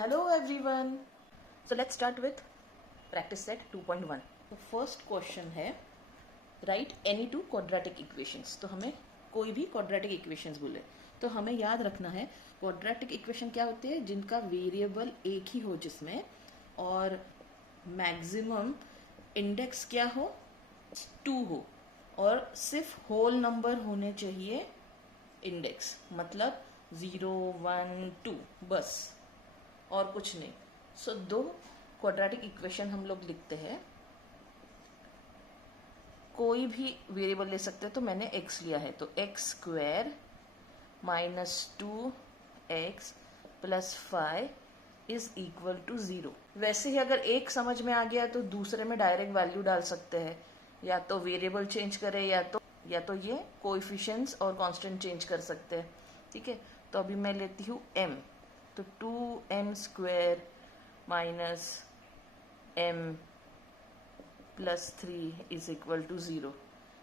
Hello everyone. So let's start with practice set 2.1. तो first question है right any two quadratic equations. तो हमें कोई भी क्वाड्रेटिक इक्वेशंस बोले तो हमें याद रखना है क्वाड्रेटिक इक्वेशन क्या होते हैं, जिनका वेरिएबल एक ही हो जिसमें और मैक्सिमम इंडेक्स क्या हो, 2 हो और सिर्फ होल नंबर होने चाहिए इंडेक्स, मतलब 0, 1, 2 बस और कुछ नहीं. सो दो क्वाड्रेटिक इक्वेशन हम लोग लिखते हैं. कोई भी वेरिएबल ले सकते हैं. तो मैंने x लिया है तो x square minus 2x plus 5 is equal to 0. वैसे ही अगर एक समझ में आ गया तो दूसरे में डायरेक्ट वैल्यू डाल सकते हैं, या तो वेरिएबल चेंज करें या तो ये कोएफिशिएंट्स और कांस्टेंट चेंज कर सकते हैं. ठीक है, तो अभी मैं लेती हूँ m. तो 2m square minus m plus 3 is equal to 0.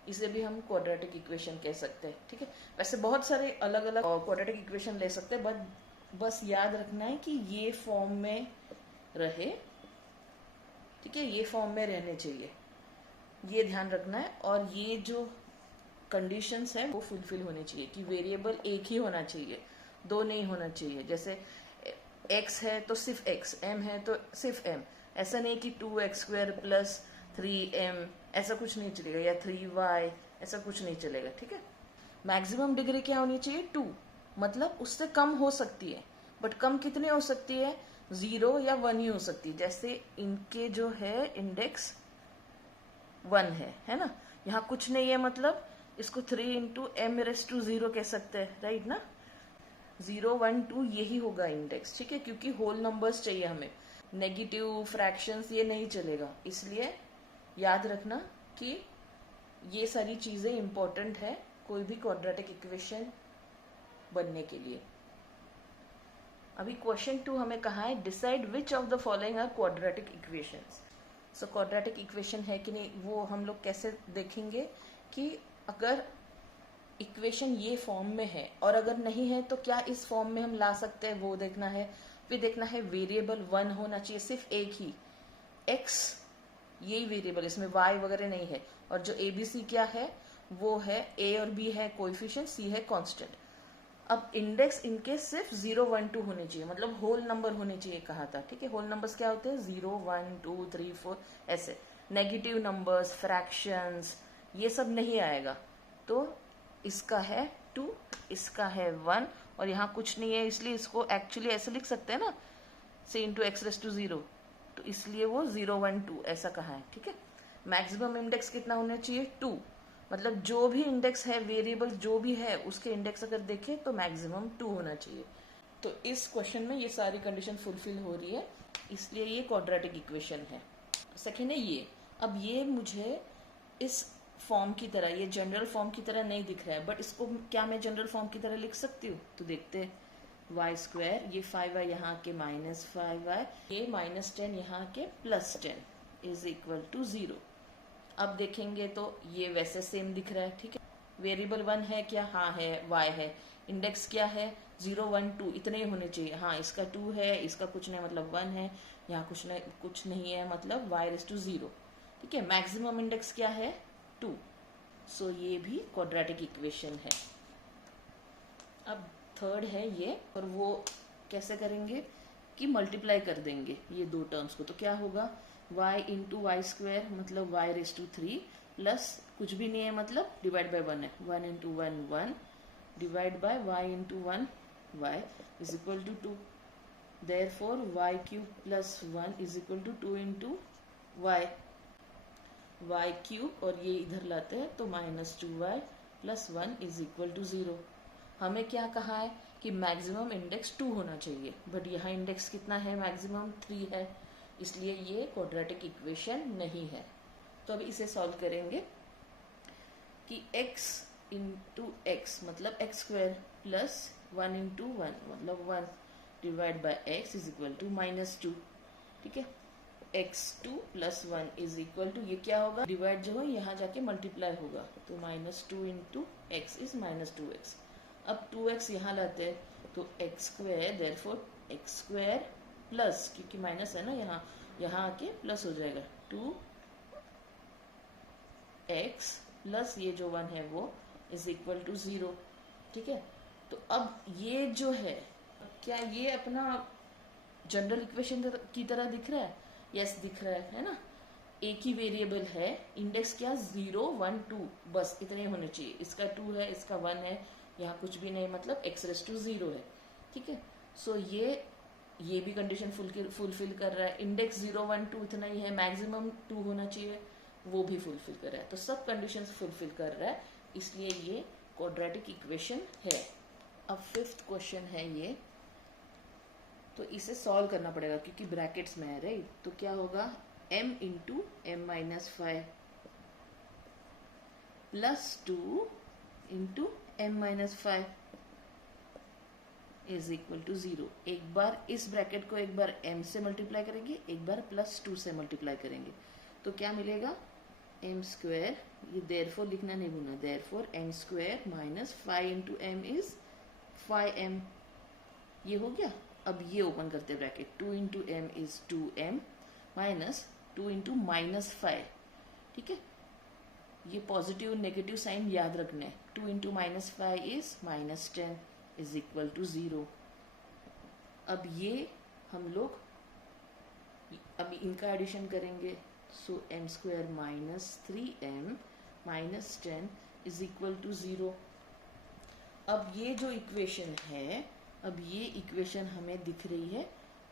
इसे भी हम क्वाड्रेटिक इक्वेशन कह सकते हैं. ठीक है, वैसे बहुत सारे अलग अलग क्वाड्रेटिक इक्वेशन ले सकते हैं, बट बस याद रखना है कि ये फॉर्म में रहे. ठीक है, ये फॉर्म में रहने चाहिए, ये ध्यान रखना है. और ये जो कंडीशंस है वो फुलफिल होनी चाहिए कि वेरिएबल एक ही होना चाहिए, दो नहीं होना चाहिए. जैसे x है तो सिर्फ x, m है तो सिर्फ m. ऐसा नहीं कि 2x स्क्वायर प्लस 3m ऐसा कुछ नहीं चलेगा, या 3y ऐसा कुछ नहीं चलेगा. ठीक है, मैक्सिमम डिग्री क्या होनी चाहिए, 2. मतलब उससे कम हो सकती है, बट कम कितने हो सकती है, 0 या 1 ही हो सकती है. जैसे इनके जो है इंडेक्स 1 है ना. यहाँ कुछ नहीं है, मतलब इसको 3 इंटू m रेस टू 0 कह सकते हैं, राइट ना. 0, 1, 2 यही होगा इंडेक्स. ठीक है, क्योंकि होल नंबर्स चाहिए हमें, नेगेटिव फ्रैक्शंस ये नहीं चलेगा. इसलिए याद रखना कि ये सारी चीजें इंपॉर्टेंट है कोई भी क्वाड्रेटिक इक्वेशन बनने के लिए. अभी क्वेश्चन 2 हमें कहा है decide which of the following are quadratic equations. So quadratic equation है कि नहीं वो हम लोग कैसे देखेंगे कि अगर इक्वेशन ये फॉर्म में है और अगर नहीं है तो क्या इस फॉर्म में हम ला सकते हैं, वो देखना है. फिर देखना है वेरिएबल 1 होना चाहिए, सिर्फ एक ही x, यही वेरिएबल, इसमें y वगैरह नहीं है. और जो ABC क्या है वो है a और b है कोएफिशिएंट, c है कांस्टेंट. अब इंडेक्स इनके सिर्फ 0, 1, 2 होने चाहिए, मतलब होल नंबर होने चाहिए कहा था. ठीक है, होल नंबर्स क्या होते हैं, 0, 1, 2, 3, 4 ऐसे. नेगेटिव नंबर्स, फ्रैक्शंस ये सब नहीं आएगा. तो इसका है 2, इसका है 1 और यहाँ कुछ नहीं है, इसलिए इसको एक्चुअली ऐसे लिख सकते हैं ना, से इंटू एक्स रेस टू 0. तो इसलिए वो 0, 1, 2 ऐसा कहा है. ठीक है, मैक्सिमम इंडेक्स कितना होना चाहिए, 2. मतलब जो भी इंडेक्स है, वेरिएबल जो भी है उसके इंडेक्स अगर देखें तो मैक्सिमम 2 होना चाहिए. तो इस क्वेश्चन में ये सारी कंडीशन फुलफिल हो रही है, इसलिए ये क्वाड्रेटिक इक्वेशन है. सेकेंड है ये. अब ये मुझे इस फॉर्म की तरह, ये जनरल फॉर्म की तरह नहीं दिख रहा है, बट इसको क्या मैं जनरल फॉर्म की तरह लिख सकती हूँ. तो देखते हैं, वाई स्क्वायर, ये 5y यहाँ के माइनस 5y, ये माइनस 10 यहाँ के प्लस 10 इज इक्वल टू 0. अब देखेंगे तो ये वैसे सेम दिख रहा है. ठीक है, वेरिएबल 1 है क्या, हाँ है, y है. इंडेक्स क्या है, 0, 1, 2 इतने ही होने चाहिए. हाँ, इसका 2 है, इसका कुछ नहीं मतलब 1 है, यहाँ कुछ नहीं है मतलब y रेस टू 0. ठीक है, मैक्सिमम इंडेक्स क्या है, 2. सो ये भी क्वाड्रेटिक इक्वेशन है. अब थर्ड है ये, और वो कैसे करेंगे कि मल्टीप्लाई कर देंगे ये दो टर्म्स को. तो क्या होगा, y इंटू वाई स्क्वायर मतलब y रेस टू 3 प्लस कुछ भी नहीं है मतलब डिवाइड बाय 1 है, 1 into 1 1 divide by y into 1 y is equal to 2. Therefore y cube plus 1 is equal to 2 into y cube, और ये इधर लाते हैं तो minus 2y plus 1 is equal to 0. हमें क्या कहा है कि मैक्सिमम इंडेक्स 2 होना चाहिए, बट यहाँ इंडेक्स कितना है, मैक्सिमम 3 है, इसलिए ये क्वाड्रेटिक इक्वेशन नहीं है. तो अभी इसे सॉल्व करेंगे कि x इंटू एक्स मतलब x स्क्वायर प्लस 1 इंटू 1 मतलब 1 divide by x is equal to minus 2. ठीक है, x2 plus 1 is equal to, ये क्या होगा, डिवाइड जो है यहाँ जाके मल्टीप्लाई होगा, तो minus 2 into x is minus 2x. अब 2x यहाँ लाते हैं तो x square, therefore x square plus, क्योंकि माइनस है ना यहाँ, यहाँ आके प्लस हो जाएगा 2x प्लस ये जो 1 है वो इज इक्वल टू 0। ठीक है, तो अब ये जो है, क्या ये अपना जनरल इक्वेशन की तरह दिख रहा है? यस दिख रहा है ना। एक ही वेरिएबल है, इंडेक्स क्या 0 1 2 बस इतने होने चाहिए। इसका 2 है, इसका 1 है, यहाँ कुछ भी नहीं, मतलब x⁻0 है। ठीक है, सो ये भी कंडीशन फुलफिल कर रहा है। इंडेक्स 0 1 2 इतना ही है, मैक्सिमम 2 होना चाहिए, वो भी फुलफिल कर रहा है। तो सब कंडीशंस फुलफिल कर रहा है, इसलिए ये क्वाड्रेटिक इक्वेशन है। अब 5th क्वेश्चन है ये, तो इसे सॉल्व करना पड़ेगा क्योंकि ब्रैकेट्स में है, राइट। तो क्या होगा, m into m minus 5 plus 2 into m minus 5 is equal to 0। एक बार इस ब्रैकेट को एक बार m से मल्टीप्लाई करेंगे, एक बार प्लस 2 से मल्टीप्लाई करेंगे, तो क्या मिलेगा, m स्क्वायर, ये देयरफॉर लिखना नहीं भूलना, therefore m square minus 5 into m is 5m। ये हो गया। अब ये ओपन करते हैं bracket, 2 into m is 2m minus 2 into minus 5। ठीक है, ये पॉजिटिव नेगेटिव साइन याद रखना है। 2 into minus 5 is minus 10 is equal to 0। अब ये हम लोग अभी इनका एडिशन करेंगे, so m square minus 3m minus 10 is equal to 0। अब ये जो इक्वेशन है, अब ये इक्वेशन हमें दिख रही है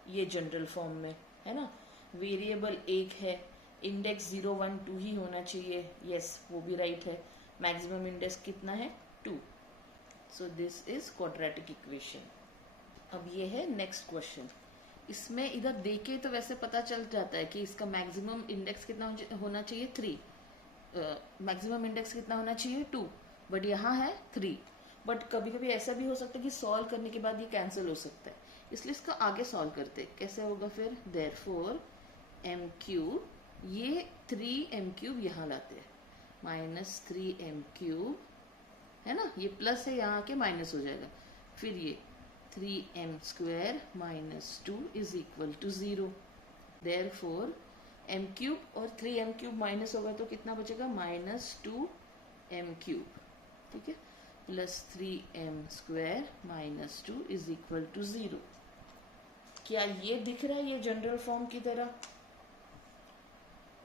ये जनरल फॉर्म में, है ना। वेरिएबल एक है, इंडेक्स 0 1 2 ही होना चाहिए, यस वो भी राइट है। मैक्सिमम इंडेक्स कितना है, 2। So this is quadratic equation. अब ये है नेक्स्ट क्वेश्चन। इसमें इधर देखे तो वैसे पता चल जाता है कि इसका मैक्सिमम इंडेक्स कितना होना चाहिए, 3। मैक्सिमम इंडेक्स कितना होना चाहिए, 2, बट यहाँ है 3। बट कभी कभी ऐसा भी हो सकता है कि सॉल्व करने के बाद ये कैंसिल हो सकता है, इसलिए इसका आगे सॉल्व करते हैं। कैसे होगा फिर, देयरफॉर m क्यूब, ये 3m क्यूब यहाँ लाते हैं, माइनस 3m क्यूब, है ना, ये प्लस है, यहाँ आके माइनस हो जाएगा। फिर ये 3m square minus 2 is equal to 0। Therefore m cube और 3m क्यूब माइनस होगा तो कितना बचेगा, माइनस 2m क्यूब। ठीक है, plus 3m square minus 2 is equal to 0। क्या ये दिख रहा है ये जनरल फॉर्म की तरह?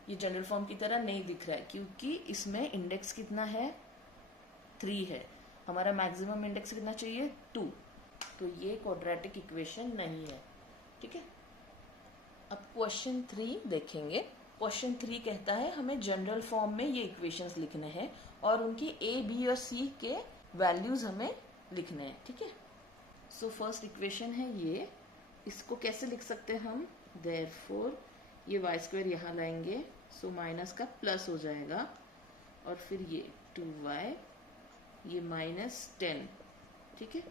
ये जनरल फॉर्म की तरह नहीं दिख रहा है क्योंकि इसमें इंडेक्स कितना है, 3 है। हमारा मैक्सिमम इंडेक्स कितना चाहिए, 2। तो ये क्वाड्रेटिक इक्वेशन नहीं है। ठीक है, अब क्वेश्चन 3 देखेंगे। क्वेश्चन 3 कहता है हमें जनरल फॉर्म में ये इक्वेशंस लिखने हैं और उनकी a, b और c के वैल्यूज हमें लिखने हैं। ठीक है, सो फर्स्ट इक्वेशन है ये, इसको कैसे लिख सकते हैं हम, देयरफॉर ये y स्क्वायर यहाँ लाएंगे, सो माइनस का प्लस हो जाएगा, और फिर ये 2y, ये माइनस 10। ठीक है,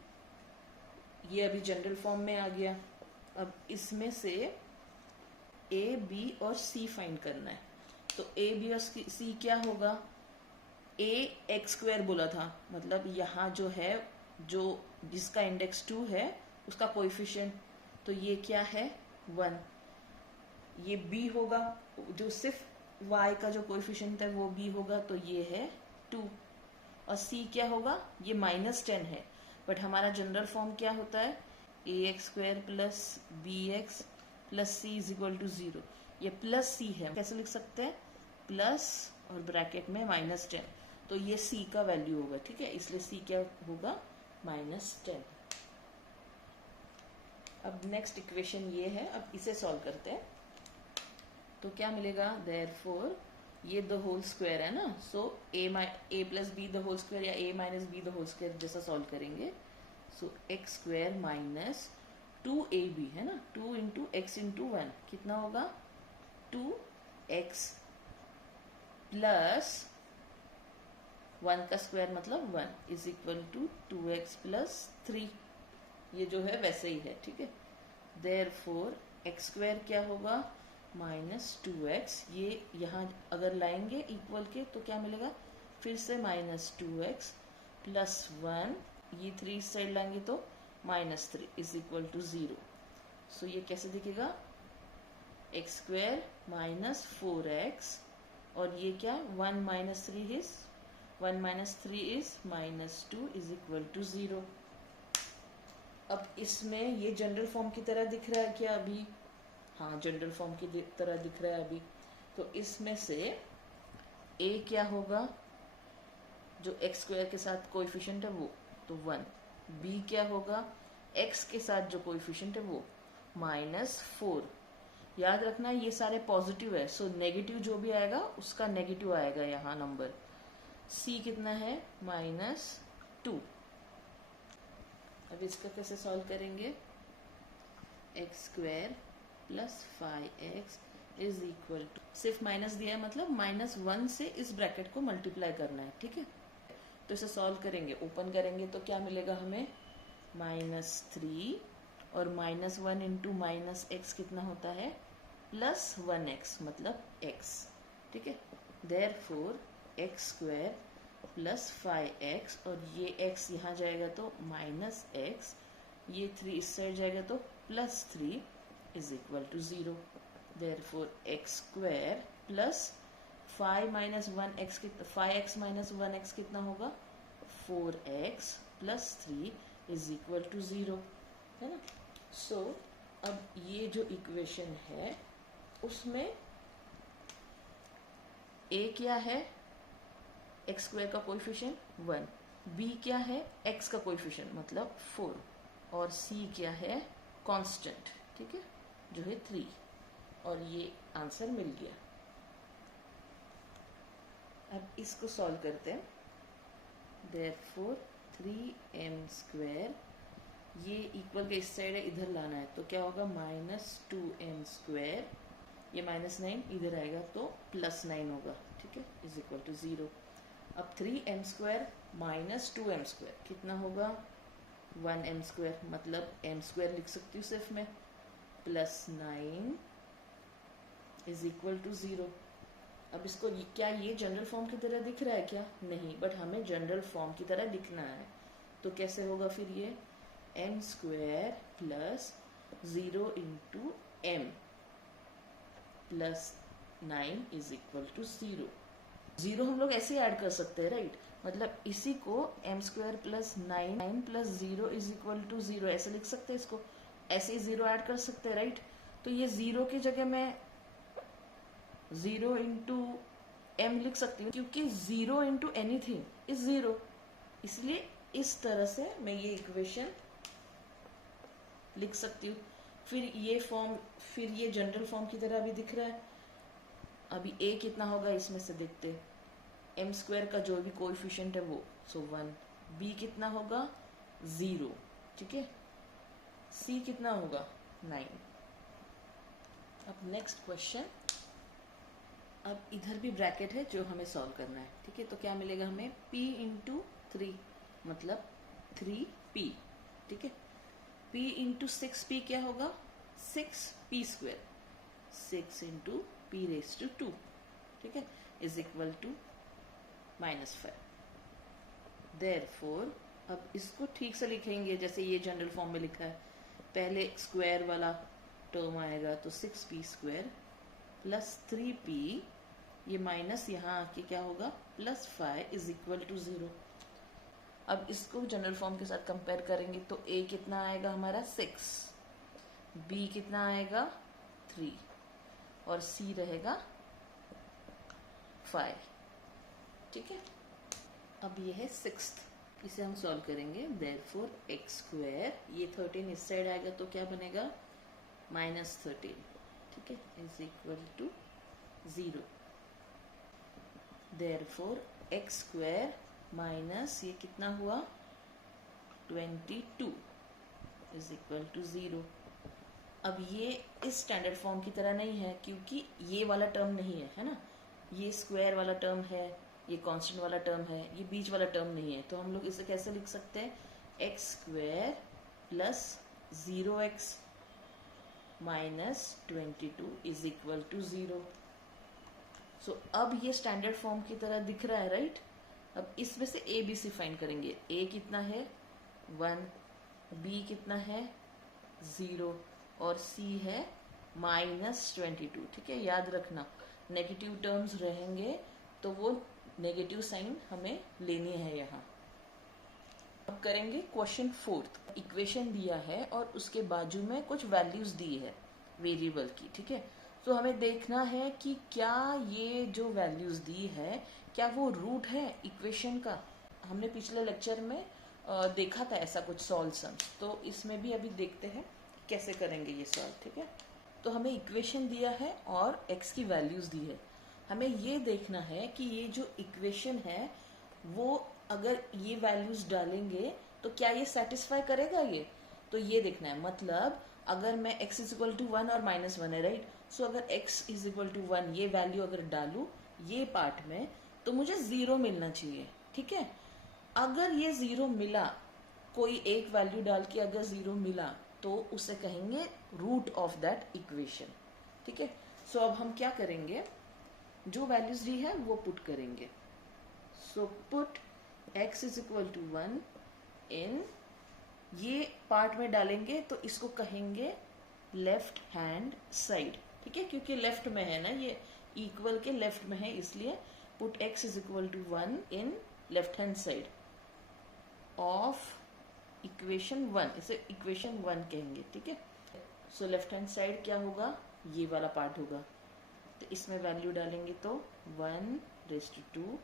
ये अभी जनरल फॉर्म में आ गया। अब इसमें से a, b और c फाइंड करना है। तो a, b और c क्या होगा, a x स्क्वायर बोला था, मतलब यहाँ जो है, जो जिसका इंडेक्स 2 है उसका कोएफिशिएंट, तो ये क्या है, 1। ये b होगा, जो सिर्फ y का जो कोएफिशिएंट है वो b होगा, तो ये है 2। और c क्या होगा, ये माइनस 10 है, बट हमारा जनरल फॉर्म क्या होता है, ax square plus bx plus c is equal to 0। ये प्लस c है, कैसे लिख सकते हैं, प्लस और ब्रैकेट में माइनस 10, तो ये c का वैल्यू होगा। ठीक है, इसलिए c क्या होगा, माइनस 10। अब नेक्स्ट इक्वेशन ये है, अब इसे सॉल्व करते हैं। तो क्या मिलेगा, देयरफॉर ये द होल स्क्वायर है ना, so a plus b the whole square या a minus b the whole square जैसा सॉल्व करेंगे, so x square minus 2ab है ना, 2 इंटू एक्स इंटू 1 कितना होगा, 2x प्लस 1 का स्क्वायर मतलब 1 is equal to 2x plus 3। ये जो है वैसे ही है। ठीक है, देयरफॉर x स्क्वायर क्या होगा, माइनस 2x, ये यहाँ अगर लाएंगे इक्वल के तो क्या मिलेगा, फिर से माइनस 2x प्लस 1, ये 3 इस साइड लाएंगे तो माइनस 3 इज इक्वल टू 0। सो ये कैसे दिखेगा, एक्स स्क्वायर माइनस 4x, और ये क्या, 1 minus 3 is 1 minus 3 is minus 2 is equal to 0। अब इसमें ये जनरल फॉर्म की तरह दिख रहा है क्या अभी? हाँ, जनरल फॉर्म की तरह दिख रहा है अभी। तो इसमें से a क्या होगा, जो एक्स स्क्वायर के साथ कोएफिशिएंट है वो, तो 1। b क्या होगा, x के साथ जो कोएफिशिएंट है वो -4। याद रखना ये सारे पॉजिटिव है, सो नेगेटिव जो भी आएगा उसका नेगेटिव आएगा यहाँ नंबर। c कितना है, -2। अब इसका कैसे सॉल्व करेंगे, x square plus 5x is equal to, सिर्फ माइनस दिया है मतलब -1 से इस ब्रैकेट को मल्टीप्लाई करना है, ठीक है। तो इसे सॉल्व करेंगे, ओपन करेंगे तो क्या मिलेगा हमें, -3, और -1 इंटू -x कितना होता है, +1x मतलब x, ठीक है। Therefore x square plus 5x, और ये x यहाँ जाएगा तो -x, ये 3 इस साइड जाएगा तो +3 is equal to 0। Therefore x square plus 5 minus 1x 5x minus 1x कितना होगा, 4x plus 3 is equal to 0, है ना। सो अब ये जो इक्वेशन है उसमें a क्या है, एक्स स्क्वायर का कोएफिशिएंट 1, b क्या है, x का कोएफिशिएंट मतलब 4, और c क्या है, कांस्टेंट, ठीक है, जो है 3, और ये आंसर मिल गया। अब इसको सॉल्व करते हैं। देयरफॉर 3m², ये इक्वल के इस साइड है, इधर लाना है, तो क्या होगा, -2m², ये -9 इधर आएगा तो +9 होगा, ठीक है, इज इक्वल टू 0। अब 3m² माइनस 2m² कितना होगा, 1m², मतलब m² लिख सकती हूँ सिर्फ मैं, +9 इज इक्वल टू 0। अब इसको क्या ये जनरल फॉर्म की तरह दिख रहा है क्या, नहीं, बट हमें जनरल फॉर्म की तरह लिखना है, तो कैसे होगा फिर ये, m² plus 0 into m plus 9 is equal to 0। 0 हम लोग ऐसे ऐड कर सकते हैं, राइट, मतलब इसी को m² plus 9 plus 0 is equal to 0 ऐसे लिख सकते हैं, इसको ऐसे ही 0 ऐड कर सकते हैं, राइट। तो ये 0 की जगह मैं 0 इंटू m लिख सकती हूँ, क्योंकि 0 इंटू एनीथिंग इज 0, इसलिए इस तरह से मैं ये इक्वेशन लिख सकती हूँ। फिर ये फॉर्म, फिर ये जनरल फॉर्म की तरह भी दिख रहा है। अभी a कितना होगा इसमें से देखते, m² का जो भी कोएफिशिएंट है वो, सो 1, b कितना होगा 0, ठीक है, c कितना होगा 9। अब नेक्स्ट क्वेश्चन, अब इधर भी ब्रैकेट है जो हमें सॉल्व करना है, ठीक है। तो क्या मिलेगा हमें, p इंटू 3 मतलब 3p, ठीक है। p इंटू 6p क्या होगा, 6p², 6 into p raise to 2, ठीक है, इज इक्वल टू -5। देयरफॉर अब इसको ठीक से लिखेंगे जैसे ये जनरल फॉर्म में लिखा है, पहले स्क्वायर वाला टर्म आएगा तो 6p² प्लस 3p, ये माइनस यहाँ आके क्या होगा, +5 इज इक्वल टू 0। अब इसको जनरल फॉर्म के साथ कंपेयर करेंगे तो a कितना आएगा हमारा 6, b कितना आएगा 3, और c रहेगा 5, ठीक है। अब ये है 6th, इसे हम सॉल्व करेंगे। देयरफॉर x², ये 13 इस साइड आएगा तो क्या बनेगा, -13, ठीक है, is equal to 0। Therefore x² minus ये कितना हुआ 22 इज इक्वल टू 0। अब ये इस स्टैंडर्ड फॉर्म की तरह नहीं है, क्योंकि ये वाला टर्म नहीं है, है ना, ये स्क्वायर वाला टर्म है, ये कांस्टेंट वाला टर्म है, ये बीच वाला टर्म नहीं है। तो हम लोग इसे कैसे लिख सकते हैं, x² plus 0x minus 22 is equal to 0। So अब ये स्टैंडर्ड फॉर्म की तरह दिख रहा है, राइट। अब इसमें से a b c फाइंड करेंगे, a कितना है 1, b कितना है 0, और c है -22। ठीक है, याद रखना नेगेटिव टर्म्स रहेंगे तो वो नेगेटिव साइन हमें लेनी है यहाँ। अब करेंगे क्वेश्चन 4। इक्वेशन दिया है और उसके बाजू में कुछ वैल्यूज दी है वेरिएबल की। ठीक है, तो हमें देखना है कि क्या ये जो वैल्यूज दी है क्या वो रूट है इक्वेशन का। हमने पिछले लेक्चर में देखा था ऐसा कुछ सॉल्व सम्स, तो इसमें भी अभी देखते हैं कैसे करेंगे ये सॉल्व। ठीक है, तो हमें इक्वेशन दिया है और x की वैल्यूज दी है। हमें ये देखना है कि ये जो इक्वेशन है वो अगर ये वैल्यूज डालेंगे तो क्या ये सेटिस्फाई करेगा ये, तो ये देखना है। मतलब अगर मैं x इज इक्वल टू 1 और -1 है, राइट। सो अगर x इज इक्वल टू 1 ये वैल्यू अगर डालू ये पार्ट में तो मुझे 0 मिलना चाहिए। ठीक है, अगर ये 0 मिला, कोई एक वैल्यू डाल के अगर 0 मिला तो उसे कहेंगे रूट ऑफ दैट इक्वेशन। ठीक है, सो अब हम क्या करेंगे, जो वैल्यूज दी है वो पुट करेंगे। So put x is equal to 1 in, ये पार्ट में डालेंगे तो इसको कहेंगे लेफ्ट हैंड साइड। ठीक है, क्योंकि लेफ्ट में है ना, ये इक्वल के लेफ्ट में है, इसलिए put x is equal to 1 in left hand side of equation 1, इसे इक्वेशन 1 कहेंगे। ठीक है, सो लेफ्ट हैंड साइड क्या होगा, ये वाला पार्ट होगा। तो इसमें वैल्यू डालेंगे तो 1/2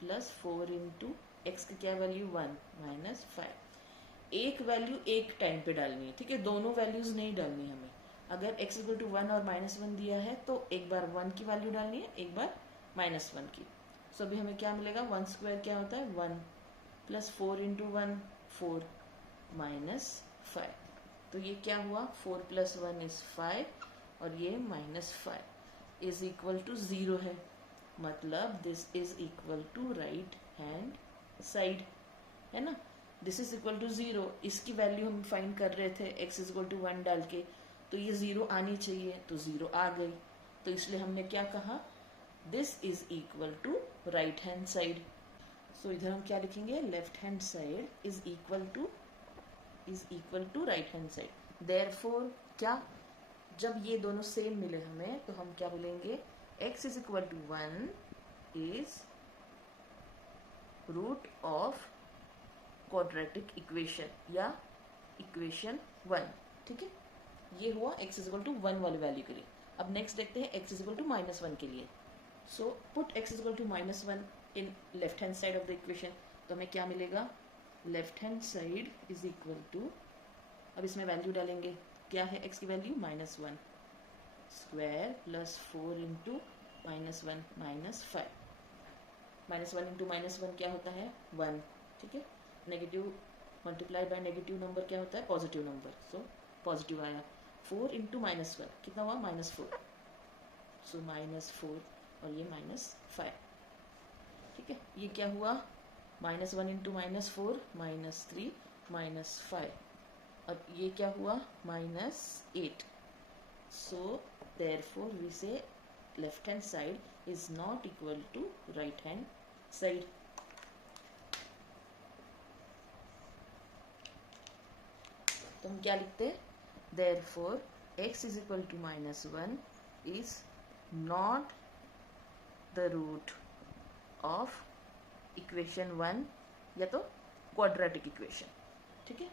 प्लस 4 इंटू एक्स की क्या वैल्यू 1 -5। एक वैल्यू एक टाइम पे डालनी है। ठीक है, दोनों वैल्यूज नहीं डालनी हमें। अगर x इक्वल टू 1 और -1 दिया है तो एक बार 1 की वैल्यू डालनी है, एक बार -1 की। सो अभी हमें क्या मिलेगा, 1 स्क्वायर क्या होता है 1 प्लस 4 इंटू 1 4 -5। तो ये क्या हुआ, 4 + 1 = 5 और ये -5 इज इक्वल टू 0 है। मतलब this is equal to right hand side, है ना। दिस इज इक्वल टू 0, इसकी वैल्यू हम फाइंड कर रहे थे x इज इक्वल टू 1 डाल के, तो ये 0 आनी चाहिए, तो 0 आ गई। तो इसलिए हमने क्या कहा, this is equal to right hand side. So इधर हम क्या लिखेंगे, left hand side is equal to right hand side. Therefore क्या, जब ये दोनों सेम मिले हमें तो हम क्या बोलेंगे, x is equal to 1 is root of quadratic equation या इक्वेशन 1। ठीक है, ये हुआ x इज इक्वल टू 1 वाली वैल्यू के लिए। अब नेक्स्ट देखते हैं x इज इक्वल टू -1 के लिए। So put x is equal to -1 in left hand side of the equation. तो हमें क्या मिलेगा, left hand side is equal to, अब इसमें वैल्यू डालेंगे, क्या है x की value -1 square plus 4 into -1 -5। -1 into -1 क्या होता है 1। ठीक है, negative multiply by negative number क्या होता है पॉजिटिव नंबर, सो पॉजिटिव आया। 4 इंटू -1 कितना हुआ -4, सो -4 और ये -5। ठीक है, ये क्या हुआ, -1 इंटू -4 -3 -5। अब ये क्या हुआ -8। So therefore we say left hand side is not equal to right hand side. तो हम क्या लिखते हैं, therefore x is equal to -1 is not the root of equation 1 या तो क्वाड्रेटिक इक्वेशन। ठीक है,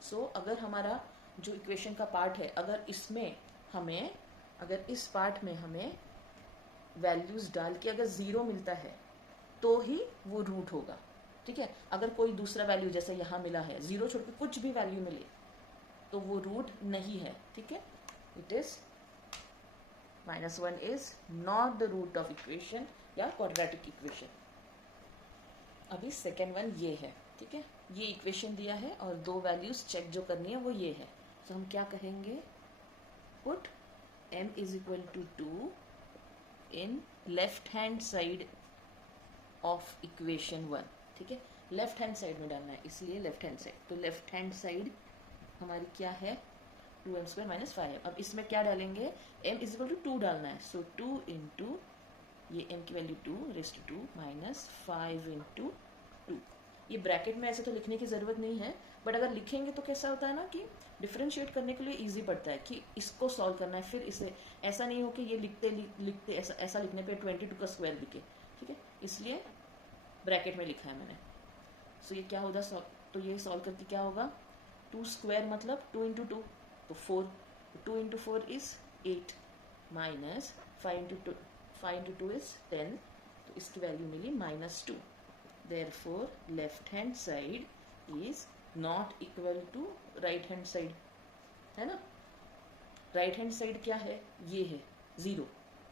सो अगर हमारा जो इक्वेशन का पार्ट है, अगर इसमें हमें, अगर इस पार्ट में हमें वैल्यूज डाल के अगर 0 मिलता है तो ही वो रूट होगा। ठीक है, अगर कोई दूसरा वैल्यू जैसे यहाँ मिला है 0 छोड़ के कुछ भी वैल्यू मिले तो वो रूट नहीं है। ठीक है, it is -1 is not the root of equation या क्वाड्रेटिक इक्वेशन। अभी सेकेंड वन ये है। ठीक है, ये इक्वेशन दिया है और दो वैल्यूज चेक जो करनी है वो ये है। तो हम क्या कहेंगे, put m is equal to 2 in left hand side of equation 1। ठीक है, लेफ्ट हैंड साइड में डालना है इसलिए लेफ्ट हैंड साइड। तो लेफ्ट हैंड साइड हमारी क्या है 2m² - 5। अब इसमें क्या डालेंगे, m इज इक्वल टू 2 डालना है। सो 2 इंटू ये m की वैल्यू 2 raised to 2 -5 इंटू 2। ये ब्रैकेट में ऐसे तो लिखने की ज़रूरत नहीं है, बट अगर लिखेंगे तो कैसा होता है ना कि डिफ्रेंशिएट करने के लिए ईजी पड़ता है कि इसको सॉल्व करना है, फिर इसे ऐसा नहीं हो कि ये लिखते ऐसा लिखने पे 22 का स्क्वायर लिखे, ठीक है, इसलिए ब्रैकेट में लिखा है मैंने। सो ये क्या होगा, तो ये सॉल्व करके क्या होगा, 2 स्क्वायर मतलब 2 इंटू 2 तो 4, 2 into 4 is 8 minus 5 into 2 is 10, तो इसकी वैल्यू मिली -2। Therefore left hand side is not equal to right hand side, है ना। राइट हैंड साइड क्या है, ये है 0,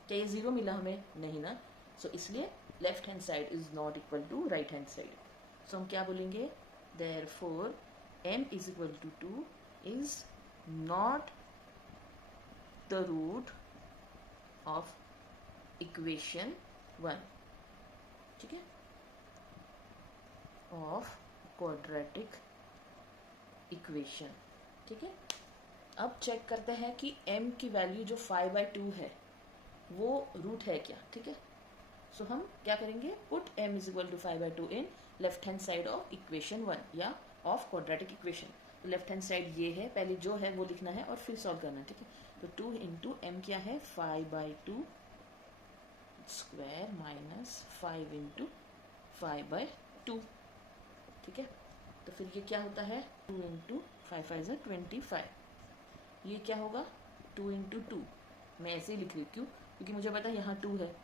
क्या ये 0 मिला हमें, नहीं ना, सो इसलिए left hand side is not equal to right hand side. So हम क्या बोलेंगे, therefore m is equal to 2 is not the root of equation 1, ठीक है, of quadratic equation, ठीक है। अब चेक करते हैं कि m की वैल्यू जो 5/2 है वो रूट है क्या, ठीक है। सो हम क्या करेंगे, put m is equal to 5/2 in left hand side of equation 1 या ऑफ क्वाड्रेटिक इक्वेशन। तो लेफ्ट हैंड साइड ये है, पहले जो है वो लिखना है और फिर सॉल्व करना है, ठीक है। तो 2 इंटू एम क्या है, 5/2 स्क्वायर माइनस 5 इंटू 5/2, ठीक है। तो फिर ये क्या होता है, 2 इंटू 5 5 is 25, ये क्या होगा 2 इंटू 2, मैं ऐसे ही लिख रही हूँ, क्यों, क्योंकि मुझे पता है यहाँ 2 है,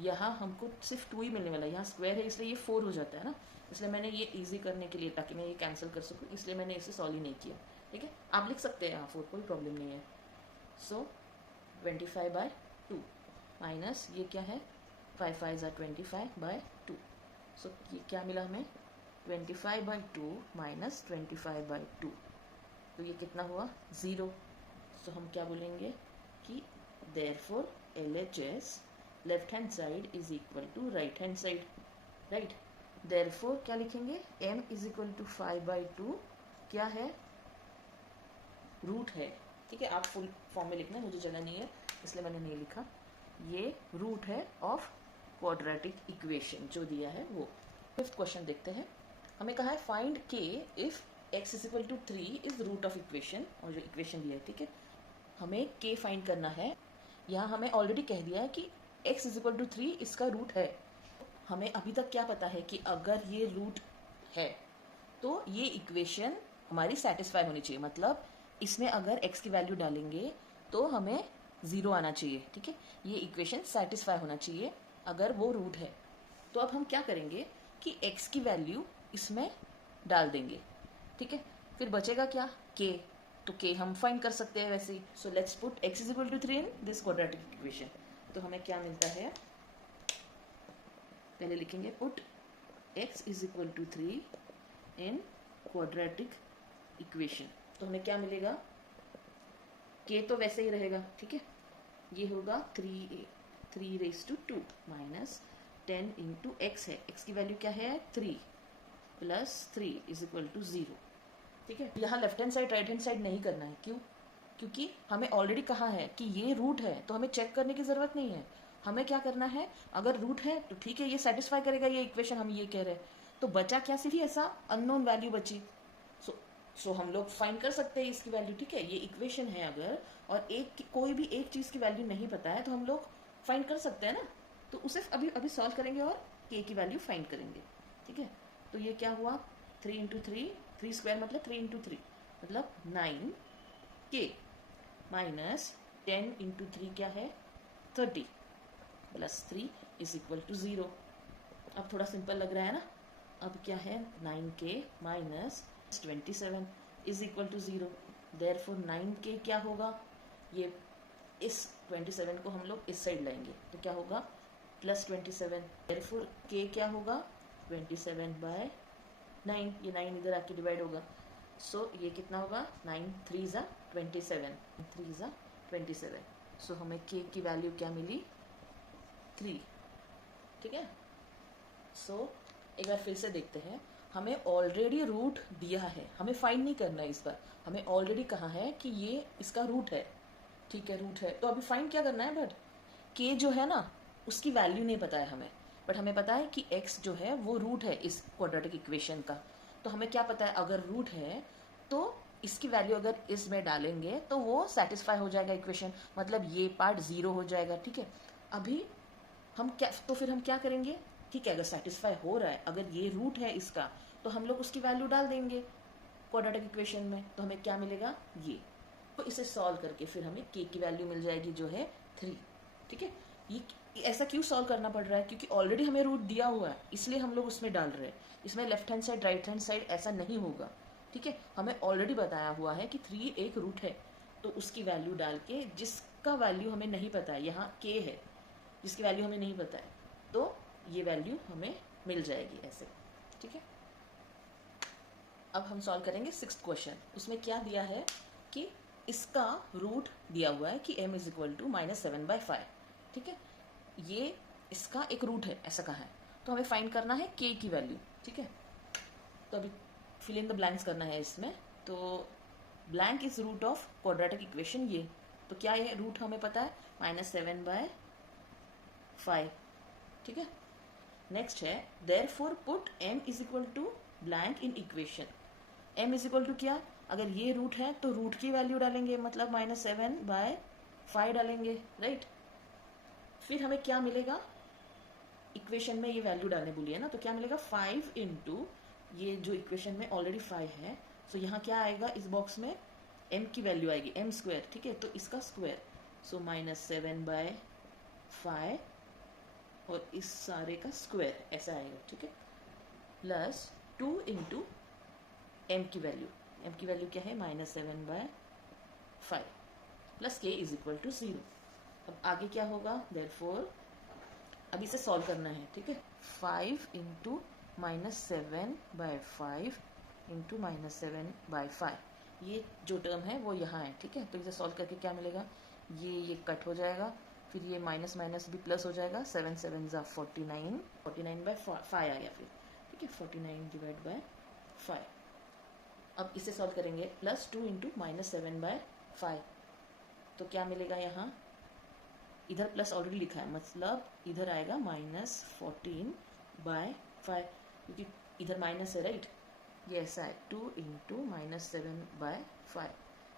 यहाँ हमको सिर्फ 2 ही मिलने वाला है, यहाँ स्क्वायर है इसलिए ये 4 हो जाता है ना, इसलिए मैंने ये इजी करने के लिए, ताकि मैं ये कैंसिल कर सकूँ, इसलिए मैंने इसे सॉल्व ही नहीं किया, ठीक है। आप लिख सकते हैं यहाँ 4, कोई प्रॉब्लम नहीं है। सो 25/2 माइनस ये क्या है, 5 5 is 25/2, सो ये क्या मिला हमें, 25/2 माइनस 25/2, तो ये कितना हुआ, 0। सो हम क्या बोलेंगे कि therefore LHS left hand side is equal to right hand side, right. Therefore क्या लिखेंगे, m इज इक्वल टू 5/2 क्या है, रूट है, ठीक है। आप फुल फॉर्म में लिखना है, मुझे जगह नहीं है इसलिए मैंने नहीं लिखा, ये रूट है ऑफ क्वाड्रेटिक इक्वेशन जो दिया है वो। 5th क्वेश्चन देखते हैं, हमें कहा है find k if x is equal to 3 is root of equation, और जो इक्वेशन दिया है, ठीक है, हमें k फाइंड करना है। यहाँ हमें ऑलरेडी कह दिया है कि x इज इक्वल टू 3 इसका रूट है, हमें अभी तक क्या पता है कि अगर ये रूट है तो ये इक्वेशन हमारी सेटिस्फाई होनी चाहिए, मतलब इसमें अगर x की वैल्यू डालेंगे तो हमें 0 आना चाहिए, ठीक है, ये इक्वेशन सेटिस्फाई होना चाहिए अगर वो रूट है। तो अब हम क्या करेंगे कि x की वैल्यू इसमें डाल देंगे, ठीक है, फिर बचेगा क्या, k, तो k हम फाइंड कर सकते हैं वैसे ही। So let's put x is equal to 3 in this quadratic equation. तो हमें क्या मिलता है, पहले लिखेंगे put x is equal to 3 in quadratic equation, तो हमें क्या मिलेगा, k तो वैसे ही रहेगा, ठीक है, ये होगा 3 raised to 2 minus 10 into x है, x की वैल्यू क्या है 3 प्लस 3 इज इक्वल टू 0, ठीक है। यहाँ left hand side right hand side नहीं करना है, क्यों, क्योंकि हमें ऑलरेडी कहा है कि ये रूट है, तो हमें चेक करने की जरूरत नहीं है। हमें क्या करना है, अगर रूट है तो ठीक है, ये सेटिस्फाई करेगा ये इक्वेशन, हम ये कह रहे हैं, तो बचा क्या, सिर्फ ऐसा अननोन वैल्यू बची। सो हम लोग फाइंड कर सकते हैं इसकी वैल्यू, ठीक है, ये इक्वेशन है अगर, और कोई भी एक चीज की वैल्यू नहीं पता है तो हम लोग फाइंड कर सकते हैं ना, तो उसे अभी सॉल्व करेंगे और k की वैल्यू फाइंड करेंगे, ठीक है। तो ये क्या हुआ, 3 इंटू 3 स्क्वायर मतलब 3 इंटू 3 मतलब 9k माइनस 10 इंटू 3 क्या है 30 प्लस 3 इज इक्वल टू 0। अब थोड़ा सिंपल लग रहा है ना, अब क्या है 9k minus 27 is equal to 0, therefore 9k क्या होगा, ये इस 27 को हम लोग इस साइड लाएंगे तो क्या होगा प्लस 27, देयरफॉर k क्या होगा 27/9, ये 9 इधर आके डिवाइड होगा, सो ये कितना होगा 9 3 ज़ा 27, 3 ज़ा 27, सो हमें k की वैल्यू क्या मिली 3, ठीक है। सो एक बार फिर से देखते हैं, हमें ऑलरेडी रूट दिया है, हमें फाइंड नहीं करना है इस बार, हमें ऑलरेडी कहा है कि ये इसका रूट है, ठीक है, रूट है, तो अभी फाइंड क्या करना है, बट k जो है ना उसकी वैल्यू नहीं पता है हमें, बट हमें पता है कि x जो है वो रूट है इस क्वाड्रेटिक इक्वेशन का। तो हमें क्या पता है, अगर रूट है तो इसकी वैल्यू अगर इसमें डालेंगे तो वो सेटिस्फाई हो जाएगा इक्वेशन, मतलब ये पार्ट 0 हो जाएगा। ठीक है, अभी हम क्या, तो फिर हम क्या करेंगे, ठीक है, अगर सेटिस्फाई हो रहा है, अगर ये रूट है इसका, तो हम लोग उसकी वैल्यू डाल देंगे क्वाड्रेटिक इक्वेशन में, तो हमें क्या मिलेगा, ये। तो इसे सॉल्व करके फिर हमें k की वैल्यू मिल जाएगी जो है 3। ठीक है, ये ऐसा क्यों सॉल्व करना पड़ रहा है, क्योंकि ऑलरेडी हमें रूट दिया हुआ है, इसलिए हम लोग उसमें डाल रहे हैं। इसमें left hand side right hand side ऐसा नहीं होगा। ठीक है, हमें ऑलरेडी बताया हुआ है कि 3 एक रूट है, तो उसकी वैल्यू डाल के, जिसका वैल्यू हमें नहीं पता है, यहाँ k है जिसकी वैल्यू हमें नहीं पता है, तो ये वैल्यू हमें मिल जाएगी ऐसे। ठीक है, अब हम सॉल्व करेंगे 6th क्वेश्चन। उसमें क्या दिया है कि इसका रूट दिया हुआ है कि m इज इक्वल टू -7/5। ठीक है, ये इसका एक रूट है ऐसा कहा है, तो हमें फाइंड करना है k की वैल्यू। ठीक है, तो अभी फिल इन द ब्लैंक्स करना है इसमें। तो blank is root of quadratic equation, ये तो क्या है, रूट हमें पता है -7/5। ठीक है, नेक्स्ट है therefore put m is equal to blank in equation. m is equal to क्या, अगर ये रूट है तो रूट की वैल्यू डालेंगे, मतलब -7/5 डालेंगे, राइट। फिर हमें क्या मिलेगा, इक्वेशन में ये वैल्यू डालने बोली है ना, तो क्या मिलेगा 5 इंटू, ये जो इक्वेशन में ऑलरेडी 5 है, तो यहाँ क्या आएगा इस बॉक्स में, m की वैल्यू आएगी m स्क्वायर। ठीक है, तो इसका स्क्वायर, सो -7/5 और इस सारे का स्क्वायर ऐसा आएगा। ठीक है, प्लस 2 इंटू m की वैल्यू क्या है -7/5 plus k is equal to 0। अब आगे क्या होगा, देयरफॉर अभी इसे सॉल्व करना है। ठीक है, 5 इंटू -7/5 इंटू -7/5, ये जो टर्म है वो यहाँ है। ठीक है, तो इसे सॉल्व करके क्या मिलेगा, ये कट हो जाएगा, फिर ये माइनस माइनस भी प्लस हो जाएगा, 7 7 ज़ा 49, 49/5 आ गया फिर। ठीक है, 49/5। अब इसे सॉल्व करेंगे, प्लस 2 इंटू -7/5, तो क्या मिलेगा, यहाँ इधर प्लस ऑलरेडी लिखा है, मतलब इधर आएगा -14/5, क्योंकि इधर माइनस है, राइट, ये ऐसा है 2 इंटू -7/5,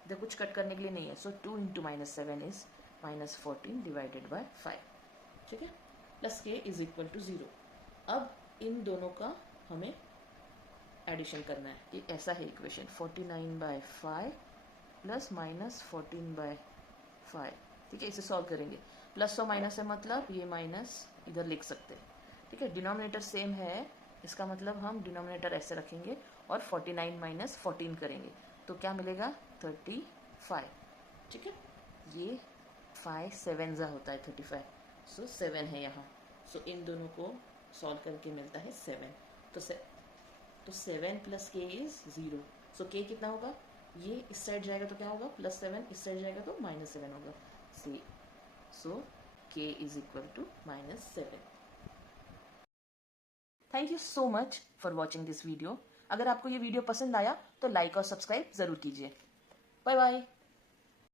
इधर कुछ कट करने के लिए नहीं है, सो 2 इंटू -7 इज -14/5। ठीक है, plus k is equal to 0। अब इन दोनों का हमें एडिशन करना है, कि ऐसा है इक्वेशन 49/5 प्लस -14/5। ठीक है, इसे सॉल्व करेंगे, प्लस और माइनस है, मतलब ये माइनस इधर लिख सकते हैं। ठीक है, डिनोमिनेटर सेम है, इसका मतलब हम डिनोमिनेटर ऐसे रखेंगे और 49 - 14 करेंगे, तो क्या मिलेगा 35। ठीक है, ये 5 7 ज़ा होता है 35, सो 7 है यहाँ, सो इन दोनों को सॉल्व करके मिलता है 7। तो 7 plus k is 0, so k कितना होगा, ये इस साइड जाएगा तो क्या होगा, +7, इस साइड जाएगा तो -7 होगा, so k is equal to -7। Thank you so much for watching this video. अगर आपको ये वीडियो पसंद आया तो लाइक और सब्सक्राइब जरूर कीजिए। Bye bye.